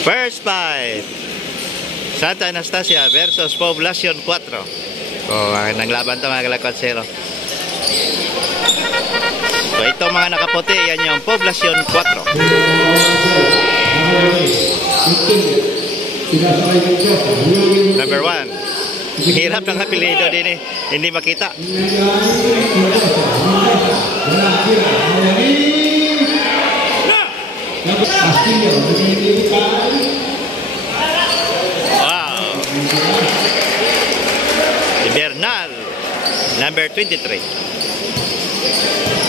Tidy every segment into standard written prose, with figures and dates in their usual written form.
First fight, Santa Anastasia versus Poblacion 4. So, naglaban ito mga kalakwatsero. So, ito mga nakaputi, yan yung Poblacion 4. Number 1. Hirap ng apelido din eh. Hindi makita. Wow. Bernal, number 23.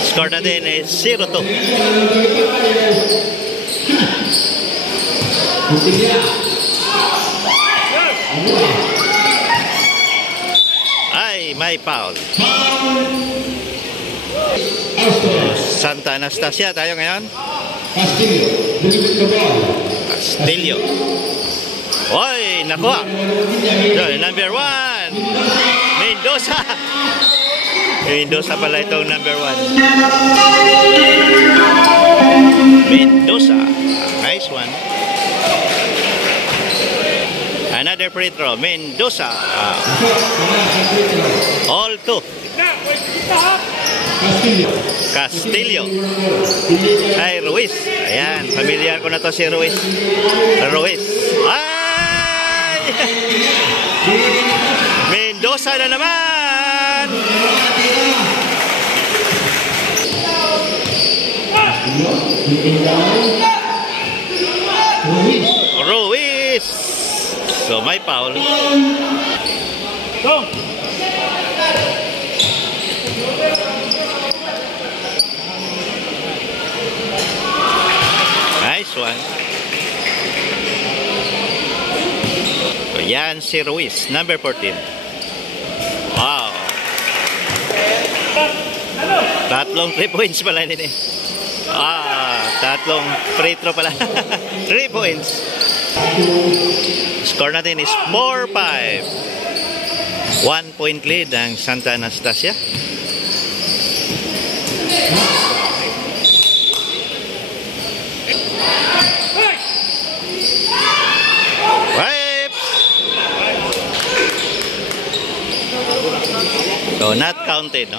Score natin is 0-2. Ay, may foul. Santa Anastasia tayo ngayon. Castillo. Oy, nakuha. Number 1. Mendoza. Mendoza pala itong number 1. Mendoza. Nice one. Another free throw. Mendoza. All 2. Castillo. Ay, Ruiz. Ayan, familiar ko na to si Ruiz. Ruiz. Ay! Mendoza na naman. Ruiz. So, may foul. Nice one. So, yan si Ruiz, number 14. Wow. Tatlong 3 points pala din eh. Tatlong free throw pala. 3 points. Score natin is 4-5. 1 point lead ang Santa Anastasia. So, not counted, no?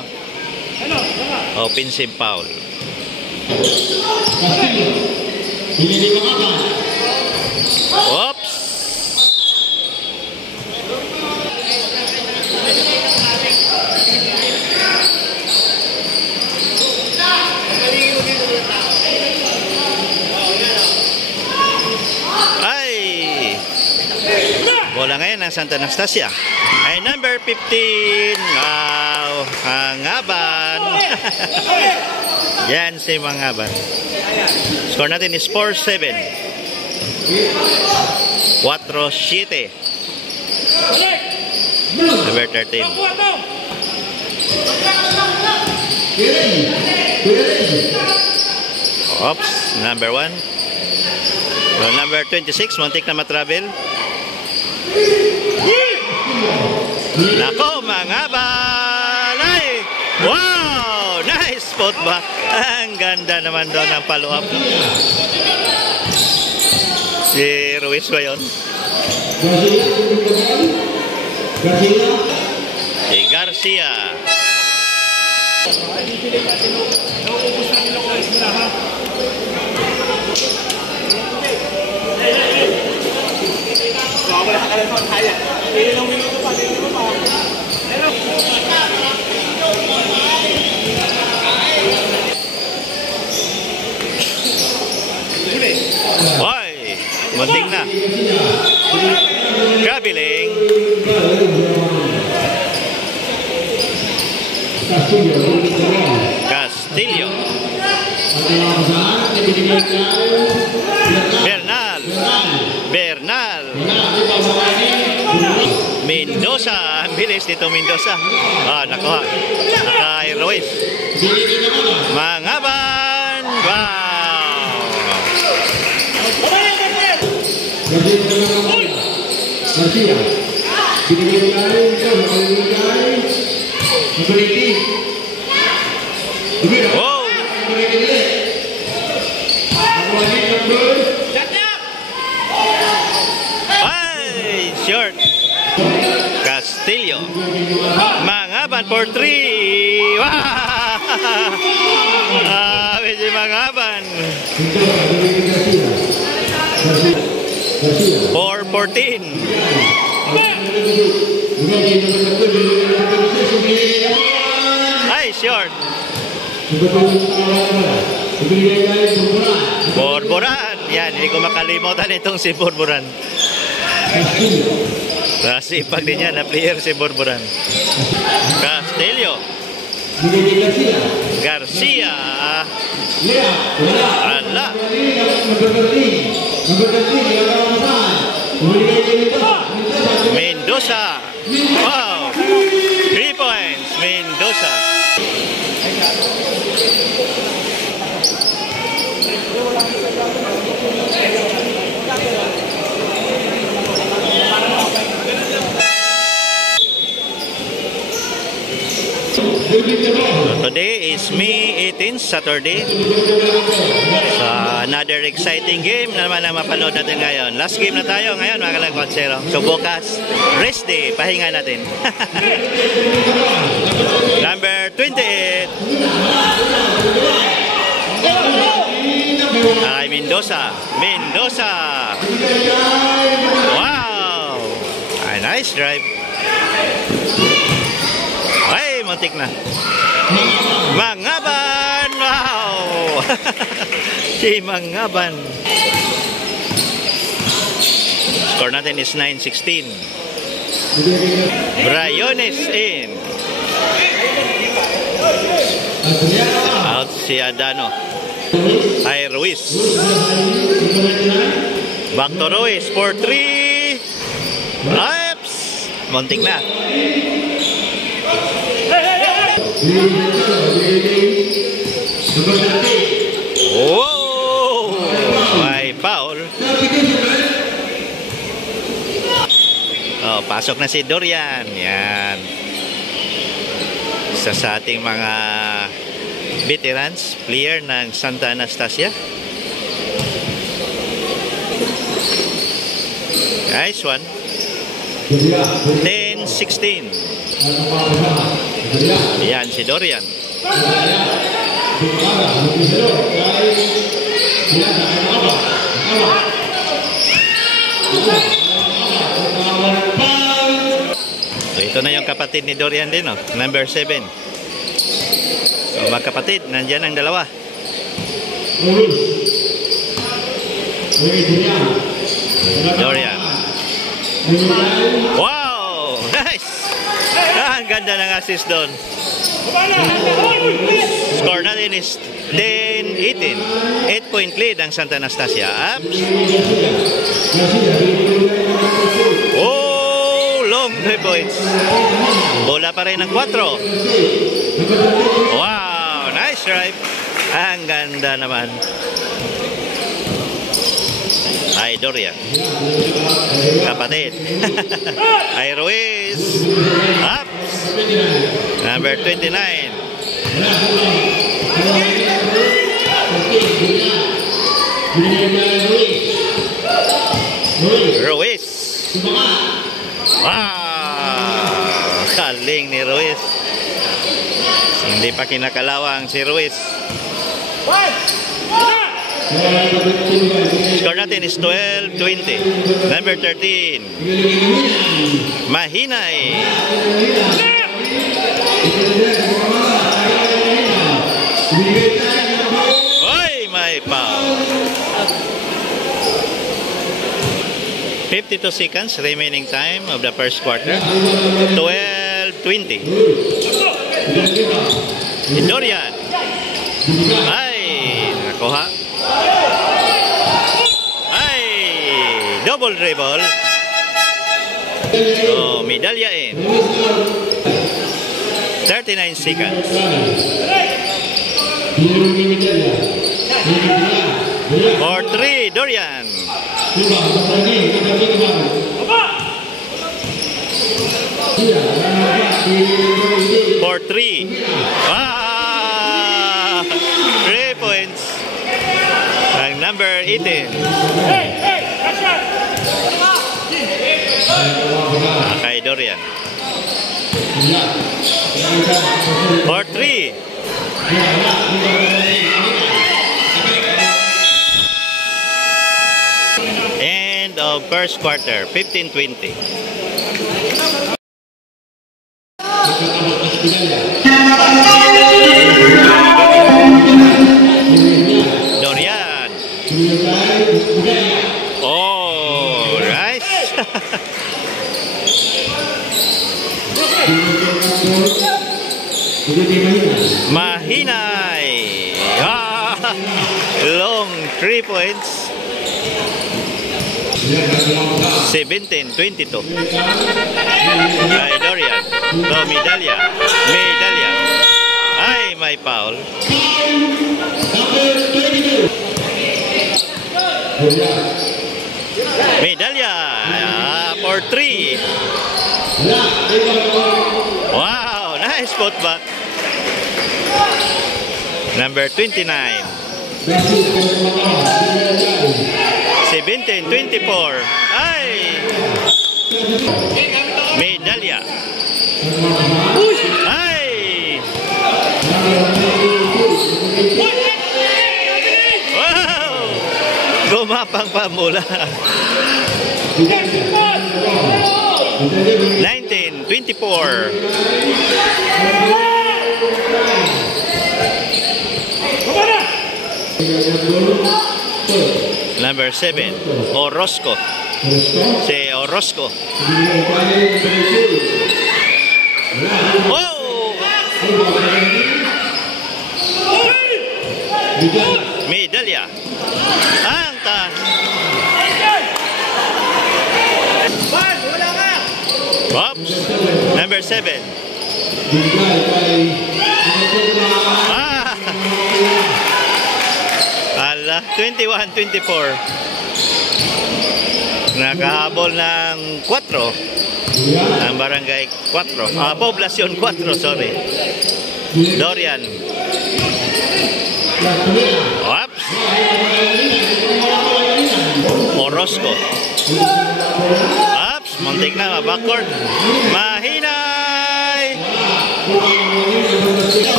Offensive foul. Oops! Ay! Bola ngayon ng Santa Anastasia. Ay, number 15. Wow, Mangaban. Yan si Mangaban. Score natin is 4-7. 4-7. Number 13. Oops, number 1. So, number 26, muntik na matravel. Nako, Mangaban! Ay! Wow! Nice spot ba? Ang ganda naman doon ng follow-up. Si Ruiz ko yun. Si Garcia. Hoy, munting na. Gabiling. Castillo. Bernal. Mendoza. Ang bilis dito, Mendoza. Nakuha. Kay Ruiz. Mangaban. Wow. Wow. Mangaban for 3. Wow! Si Mangaban. 4-14. Ay, short. Borboran. Yan, hindi ko makalimutan itong si Borboran. Nasipag din yan na player si Borboran. Castillo. Garcia. Ala. Mendoza. Wow. 3 points. Mendoza. Today is May 18, Saturday. So, another exciting game na naman ang mapanood natin ngayon. Last game na tayo ngayon, mga kalangkotsero. So, bukas, rest day, pahinga natin. Number 28. Ay, Mendoza. Mendoza. Wow. Ay, nice drive. Ay, muntik na. Mangaban! Wow! Si Mangaban. Score natin is 9-16. Brayones in. Out si Adano. Ay, Ruiz. Back to Ruiz for 3. Ups! Muntik na. Oh, may foul. Oh, pasok na si Dorian. Yan. Isa sa ating mga veterans player ng Santa Anastasia. Nice one. 10-16. Yan si Dorian. So, ito na yung kapatid ni Dorian din, oh. Number 7. So, magkapatid, nandyan ang dalawa. Dorian. Wow! Nice! Ang ganda ng assist doon. Score natin is 10-18. 8-point lead ang Santa Anastasia. Ups. Oh, long 3 points. Bola pa rin ng 4. Wow, nice drive. Ang ganda naman. Ay, Dorian. Kapatid. Ay, Ruiz. Up. Number 29. Ruiz. Wow. Kaling ni Ruiz. Hindi pa kinakalawang si Ruiz. Score natin is 12-20. Number 13. Mahinay. Oy, may foul. 52 seconds remaining time of the first quarter. 12-20. Dorian. Ay, nakuha. Ay, double dribble. So, medalya in. 39 seconds. For 3, Dorian. For 3. Ah! 3 points. Ang number 18. Kay Dorian. For 3. End of first quarter, 15-20. Dorian. Oh, nice. Mahinay. Long 3 points. 17-22. Kay Dorian. Medalya. Ay, may foul. Medalya for 3. Wow, nice putback. Number 29. 17-24. Ay! Medalya. Ay! Wow! Gumapang pa mula. 19-24. Number 7, Orozco. Si Orozco. Oh! Medalya. Ang taas. Oops. Number 7. Ala, 21-24. Nakahabol ng 4. Ang barangay 4. Poblasyon 4, sorry. Dorian. Oops. Orozco. Oops. Muntik na, backward. Mahinay.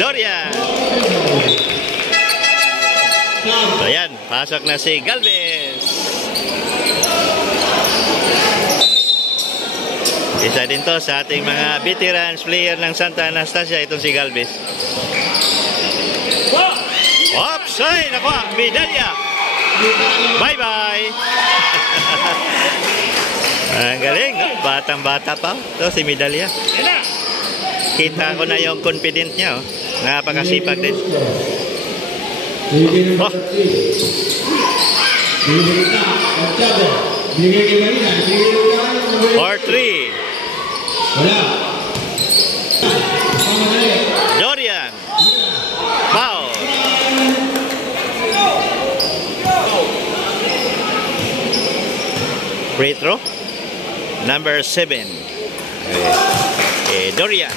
Dorian. So yan, pasok na si Galvez. Isa din to sa ating mga veterans player ng Santa Anastasia, itong si Galvez. Oops, ay, nakuha, medalya. Bye-bye. Ang galing, batang-bata pa. Ito si medalya. Kita ko na yung confident niya. Napakasipag din. Oh. For 3. Dorian. Foul. Free throw. Number 7. Dorian.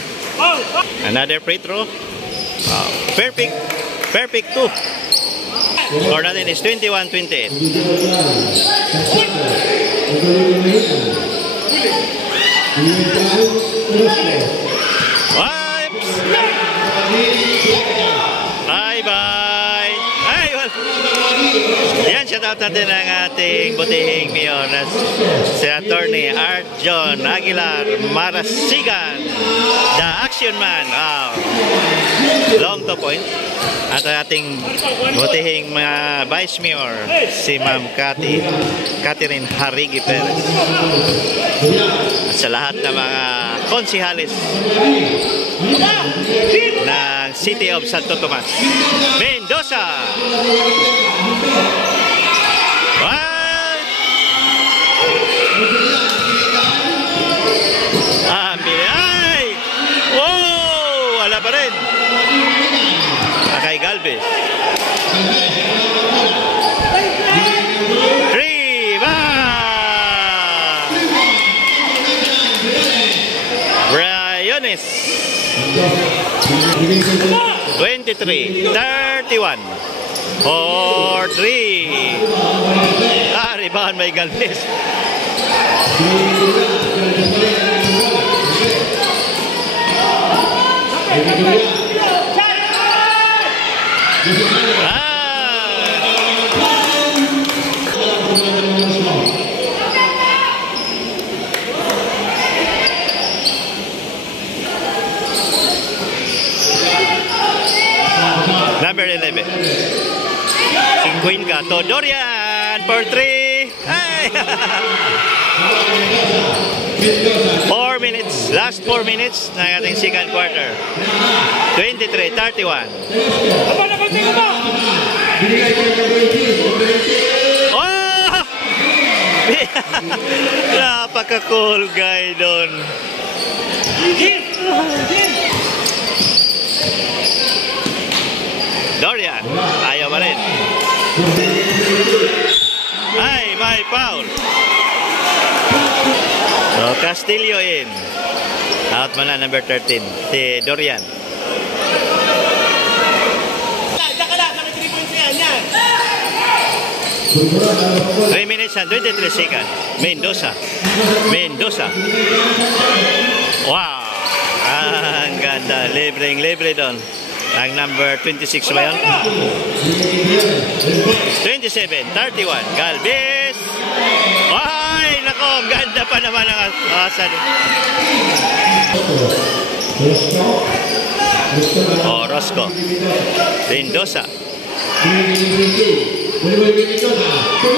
Another free throw. Perfect 2. Score natin is 21-28. Wipes. Bye-bye. Ay, well. Yan, shout out natin ang ating butihing mayor na si Attorney Art John Aguilar Marasigan, the action man. Wow. Long 2 points. At ating butihing mga Vice Mayor, si Ma'am Catherine Harigi Perez. At sa lahat ng mga konsihalis ng City of Santo Tomas, Mendoza. Ay! Oh! Wala pa rin. Kay Galvez. 3 ba! Briones. 23, 31. 4-3. Rebound by Galvez. Number 11. 50 to Dorian for 3. Ay! 4 minutes. Last 4 minutes ng ating second quarter. 23-31. Oh! Napaka-cool guy doon. Dorian, ayaw pa rin. Ay, may foul. So, Castillo in. Out man na, number 13. Si Dorian. Three minutes and 23 seconds. Mendoza. Wow. Ang ganda. Libre doon. Ang number 26 ba yun? 27, 31. Galvez. Ay, nako. Ang ganda pa naman ang asan. Rosco. Mendoza.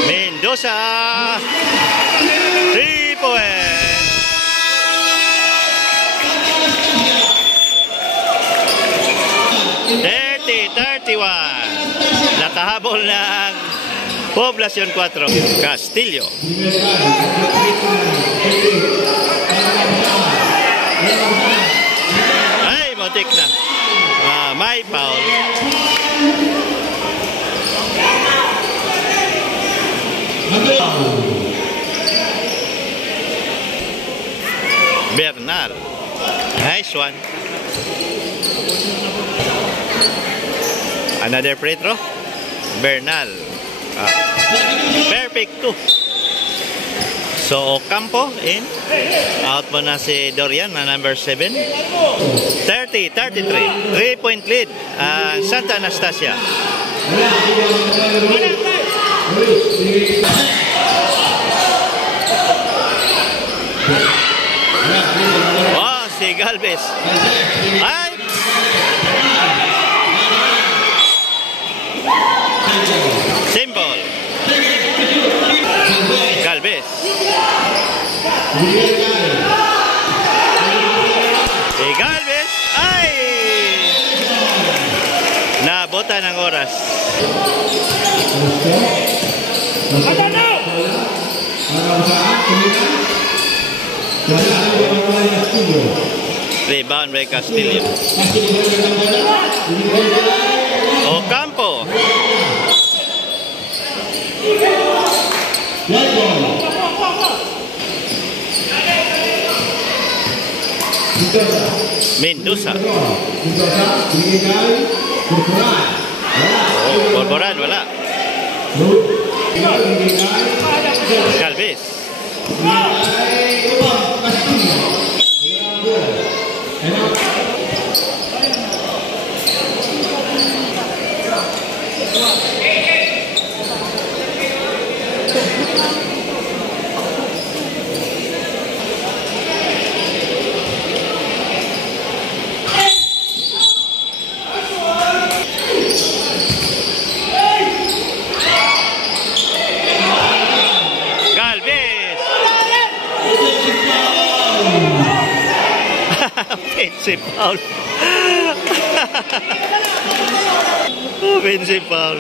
Mendoza. 3 points. 30-31. Nakahabol ng Poblacion 4. Castillo. Ay, motik na. May foul. Bernal. Nice one. Another free throw. Bernal. Perfect 2. So, Ocampo in. Out mo na si Dorian na number 7. 30-33. 3-point lead ang Santa Anastasia. Oh, si Galvez. Ay! Symbol. Galvez. Galvez. Ay! Nabota ng oras. Rebound by Castillo. Ocampo. Mendoza. Corporal, wala. Galvez. Offensive foul. Offensive foul.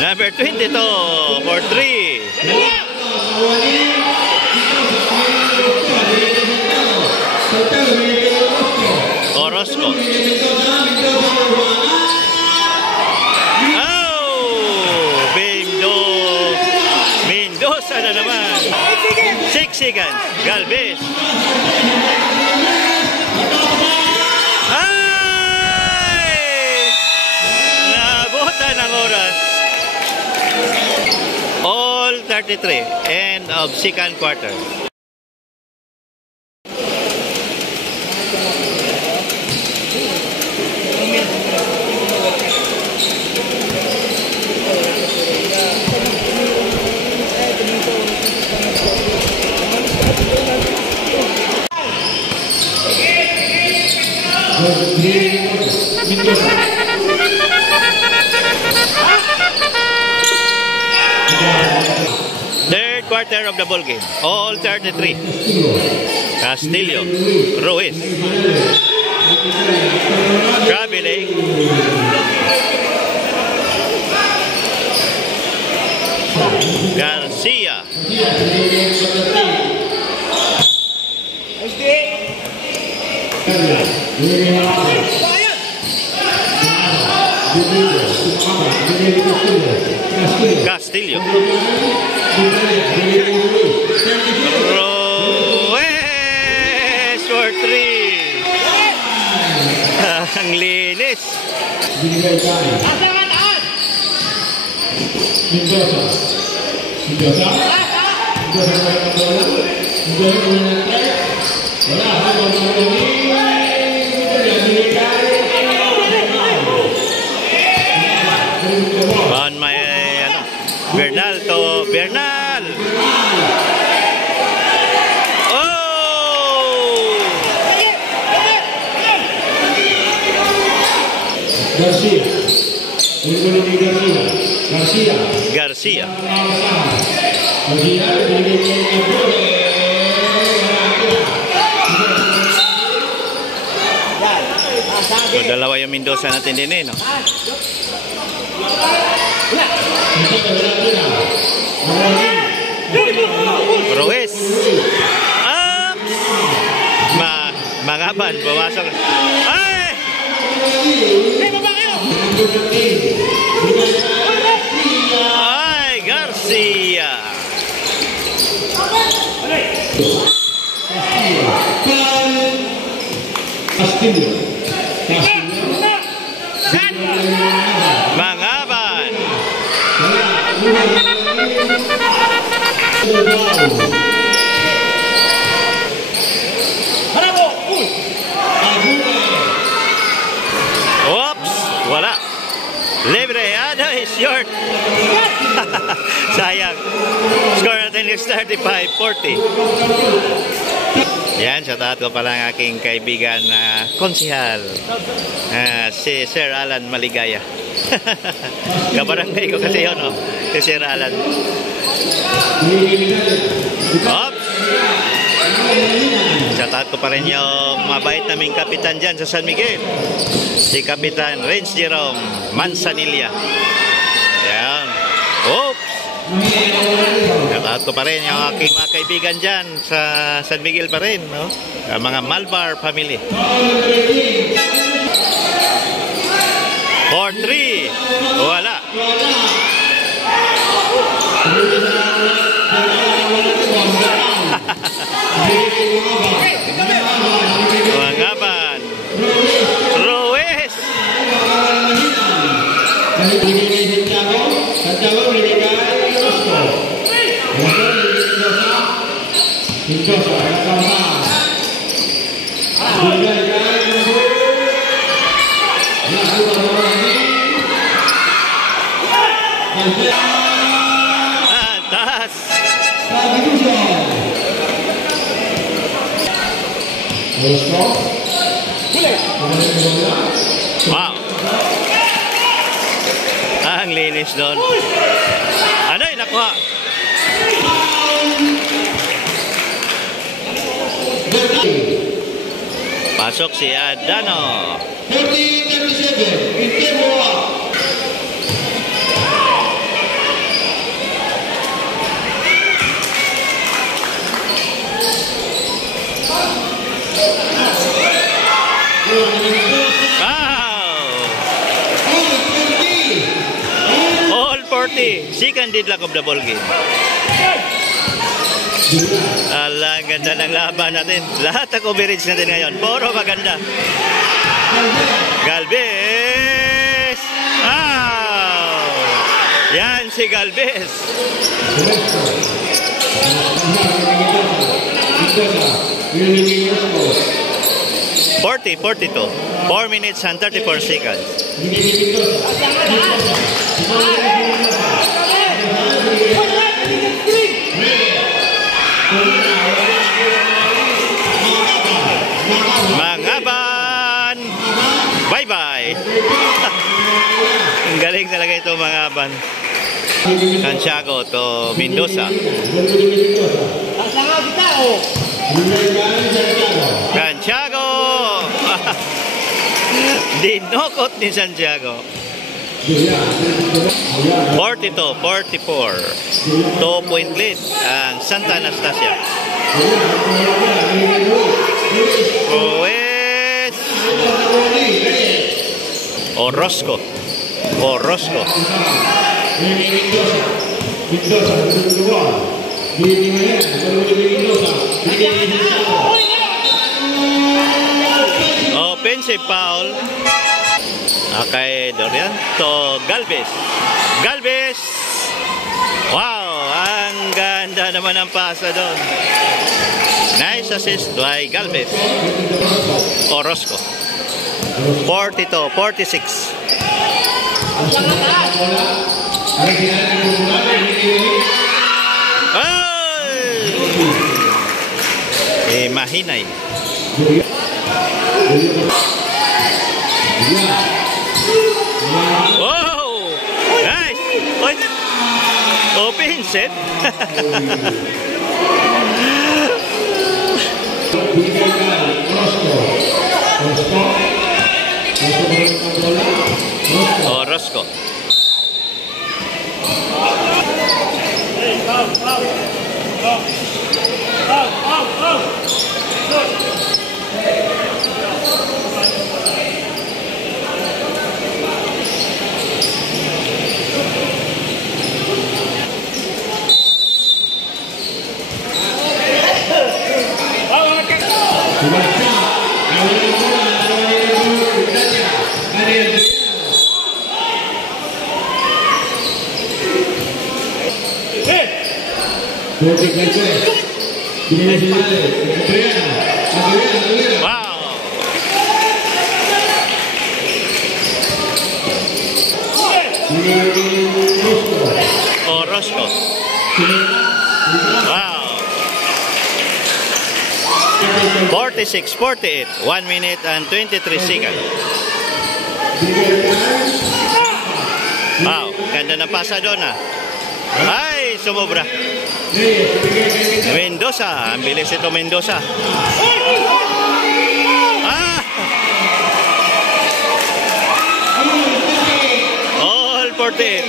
Number 22 for 3. Orozco. Mendoza na naman. seconds. Galvez. Ay! Nabutan ang oras. All 33. End of second quarter. Third quarter of the ball game. All 33. Castillo. Ruiz. Traveling. Garcia. Castillo. Ruiz for 3. Ang linis. Bahan may Bernal to Bernal. Oh! Garcia. Garcia. So, dalawa yung Mendoza natin din no? Ruiz. Mangaban, bawasan. Ay! Ay, Garcia. Castillo. Mangaban. Oops, wala. Libre, ano is short. Sayang. Score natin is 35-40. Yan, shoutout ko pala ang aking kaibigan na konsihal. Si Sir Alan Maligaya. Kabarangay ko kasi yun, no? Si Sir Alan. Oops! Shoutout ko pa rin yung mabait naming kapitan dyan sa San Miguel. Si Kapitan Renz Jerome Manzanilla. Yan. Oops! Shoutout ko pa rin yung aking mga kaibigan dyan sa San Miguel pa rin, no? Mga Malvar family. 4-3. Wala. Mangaban. Ruiz. Atas. Wow. Ang linis doon. Ano yung nakuha? Pasok si Adano. 40-37 in favor of All 40. Second deadlock of the ball game. Ala, ang ganda ng laban natin. Lahat ng coverage natin ngayon. Puro maganda. Galvez! Wow! Yan si Galvez. 42. 4 minutes and 34 seconds. Mangaban! Bye-bye! Ang galing talaga ito, Mangaban. Santiago to Mendoza. Santiago! Dinokot ni Santiago. 42-44. 2-point lead ang Santa Anastasia. Pues Orozco. Offensive foul. Okay, Dorian to Galvez. Wow, ang ganda naman ang pasa doon. Nice assist by Galvez. Orozco. 42-46. Ay! Mahinay. Wow! Nice! Open set. Orozco. Wow. Orozco. Wow. 46-48. 1 minute and 23 seconds. Wow. Ganda ng pasa doon ah. Ay, sumobra. Mendoza. Ang bilis ito, Mendoza. Ah! All 48.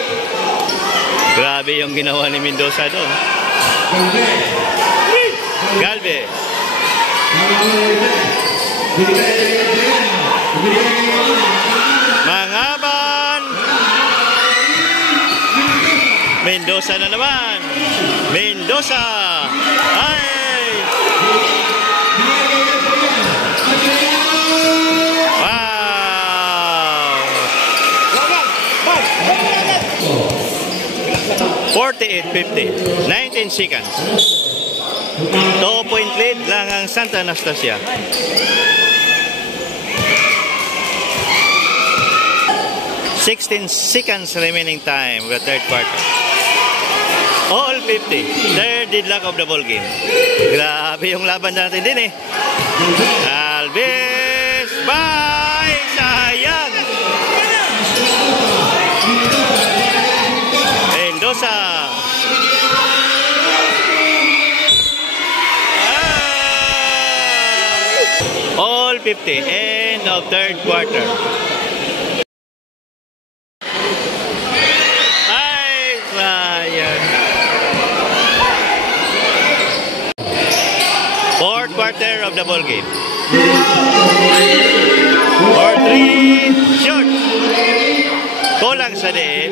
Grabe yung ginawa ni Mendoza doon. Galvez. Mangaban. Mendoza na naman. Mendoza. Ay! Wow! 48-50. 19 seconds. 2-point lead lang ang Santa Anastasia. 16 seconds remaining time with the third quarter. All 50. Third deadlock of the ball game. Grabe yung laban natin din eh. Galvez. Bye! Sayang! Mendoza. All 50. End of third quarter. Ay, sayang. Fourth quarter of the ball game. For 3, short. Kulang sa din.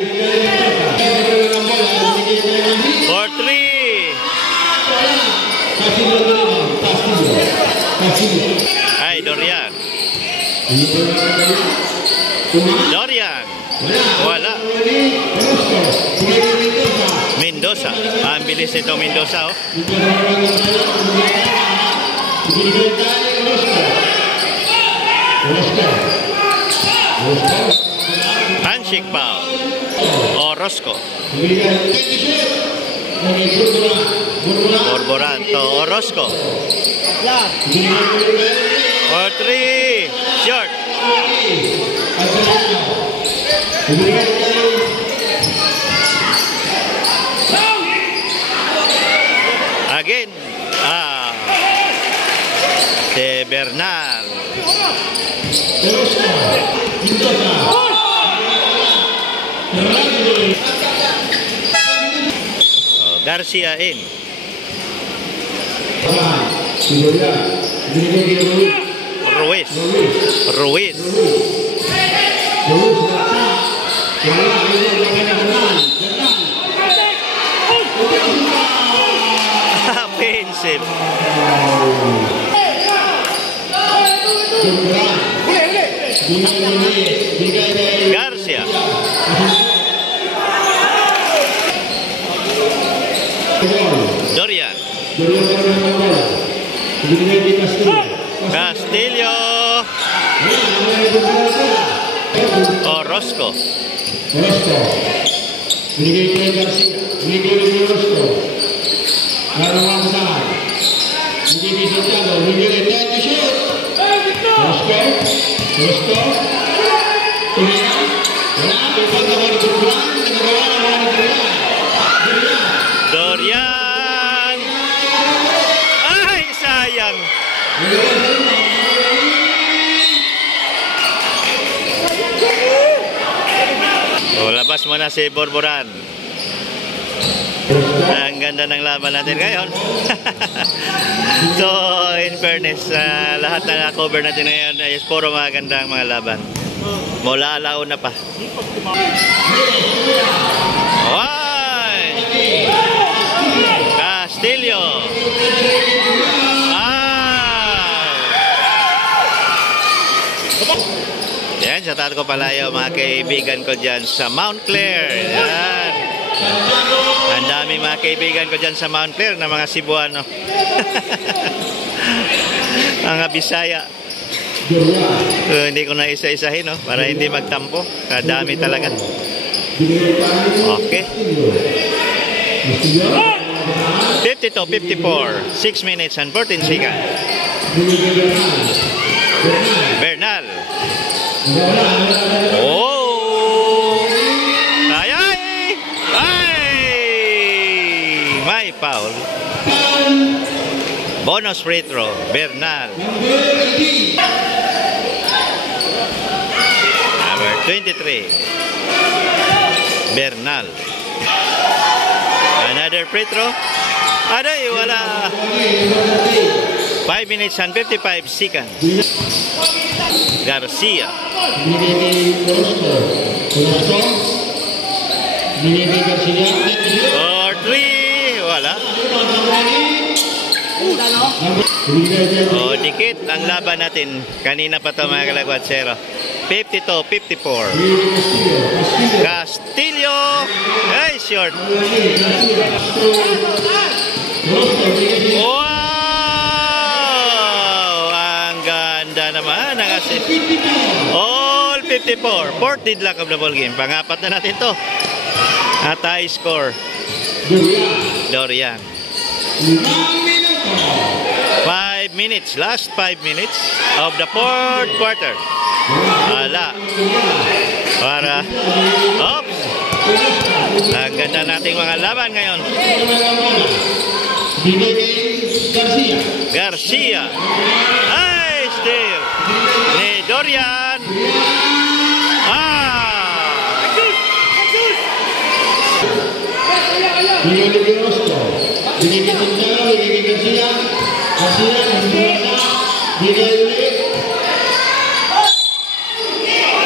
For 3. Castillo de rebound. Castillo. Castillo. Ay, Dorian. Dorian. Wala. Mendoza. Ang bilis nito Mendoza, oh. Handshake foul. Orozco. Borboran to Orozco. For 3. Short. Again. Si Bernal. Garcia in. Ruiz. Ruiz. Offensive. Garcia. Dorian. Castillo. Orozco. Dorian. Ay, sayang. Labas mo na si Borboran. Ang ganda ng laban natin ngayon. So, in fairness, lahat na na-cover natin ngayon ay puro magandang mga laban. Mula alauna pa. Castillo. Yan, sa tato ko palayo mga kaibigan ko dyan sa Mount Clair. Yan. Ang dami mga kaibigan ko dyan sa Mount Clair na mga Cebuano. Mga Bisaya. So, hindi ko na isa-isahin, no? Para hindi magtampo. Kadami talaga. Okay. 52-54. 6 minutes and 14 seconds. Bernal. Oh! Ay, ay! Ay! May foul. Bonus free throw. Bernal. Number 23. Bernal. Another free throw. Aday, wala. 5 minutes and 55 seconds. Garcia. Or 3. Wala. Dikit ang laban natin. Kanina pa ito mga kalagwatsero. 52-54. Castillo. Ay, short. Wow! Ang ganda naman ng assist. All 54. Fourth deadlock of the ball game. Pangapat na natin to. At high score. Dorian. 5 minutes. Last 5 minutes of the fourth quarter. Wala. Para. Oops. Ang ganda nating mga laban ngayon. Garcia. Ay, steal. Ni Dorian.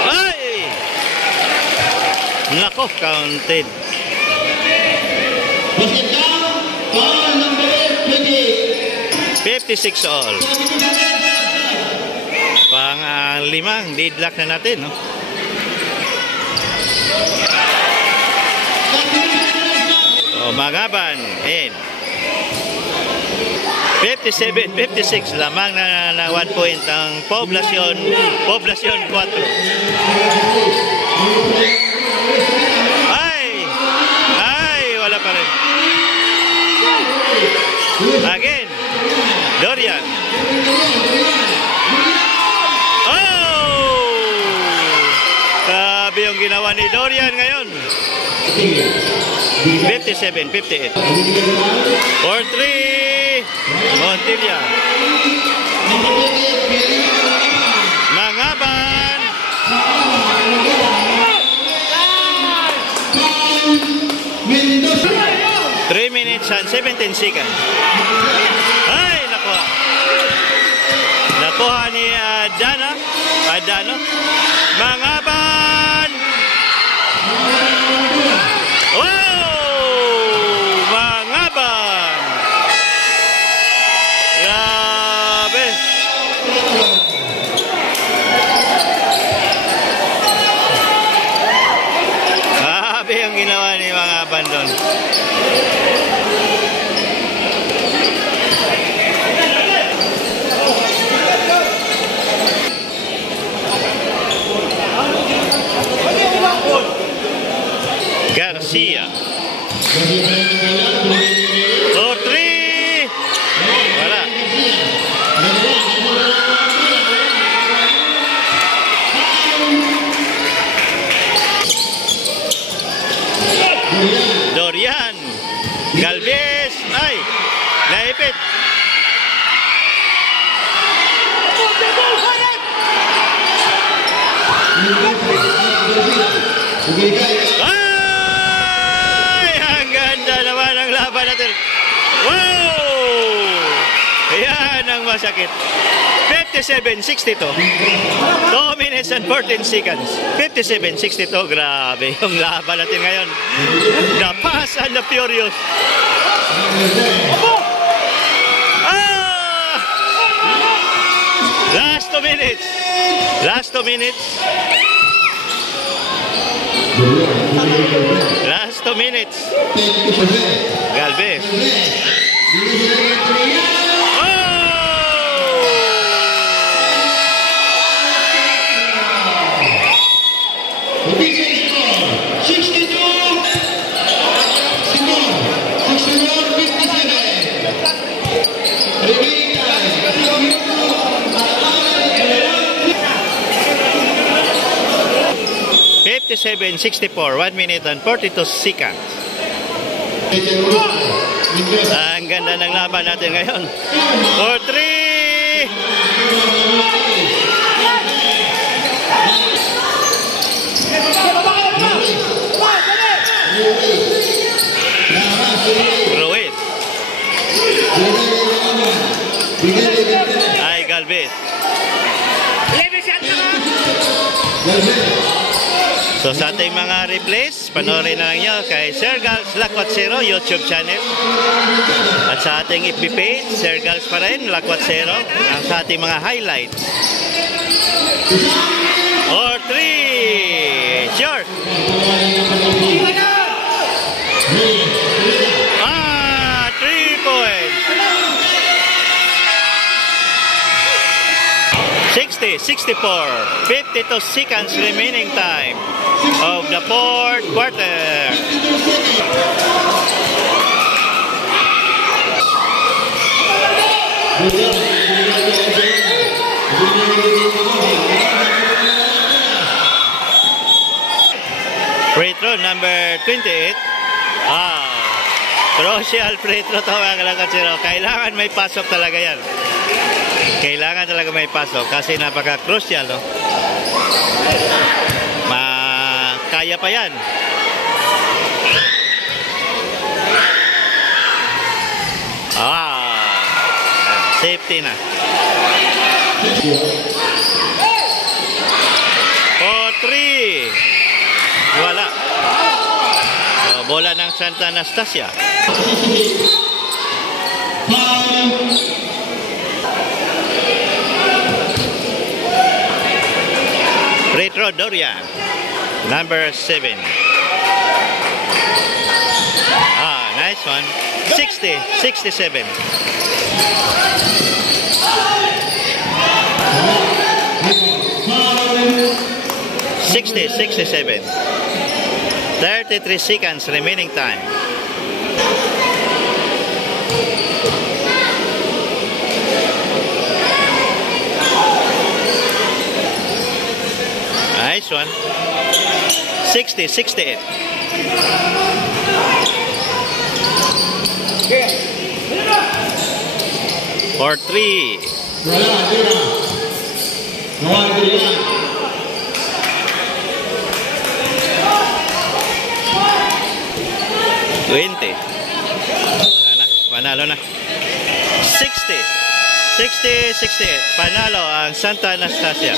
Ay! Nako, counted. 56 all. Limang deadlock na natin, no? Magaban in 57-56, lamang na 1 point ang poblasyon 4. Ay, wala pa rin. Again, Dorian. Grabe yung ginawa ni Dorian ngayon. 57-58. 4-3 Montilla. Mangaban. 3 minutes and 17 seconds. Ay, nakuha. Nakuha ni Adano. Mangaban. Grabe ang ginawa ni mga bandon. Garcia. 4-3. Wala. Dorian. Galvez. Ay, naipit. Ay, ang ganda naman ang laban natin. Wow! Ayan ang masakit. 57-62. 2 minutes and 14 seconds. 57-62. Grabe yung laban natin ngayon. The Fast and the Furious. Last 2 minutes. Last 2 minutes. Last 2 minutes. Galvez. Oh! 57-64, 1 minute and 42 seconds. Ang ganda ng laban natin ngayon. 4-3. Ruiz. Ay, Galvez. So sa ating mga replays, panoorin na lang nyo kay Sir Gals Lakwatsero YouTube channel. At sa ating FB page, Sir Gals pa rin, Lakwatsero. Ang sa ating mga highlights. Or 3. Short. 3 points. 60-64. 52 seconds remaining time of the 4th quarter. Free throw number 28. Crucial free throw to mga kalakatsiro. Kailangan may pasok talaga yan. Kailangan talaga may pasok kasi napaka-crucial, no? Kaya pa yan. Safety na. 4-3. Wala. Bola ng Santa Anastasia. Retro Doria, number 7. Ah, nice one. 60, 67. 60, 67. 33 seconds remaining time. Nice one. 60, 68. For 3. 20. Panalo na. 60. 60, 68. Panalo ang Santa Anastasia.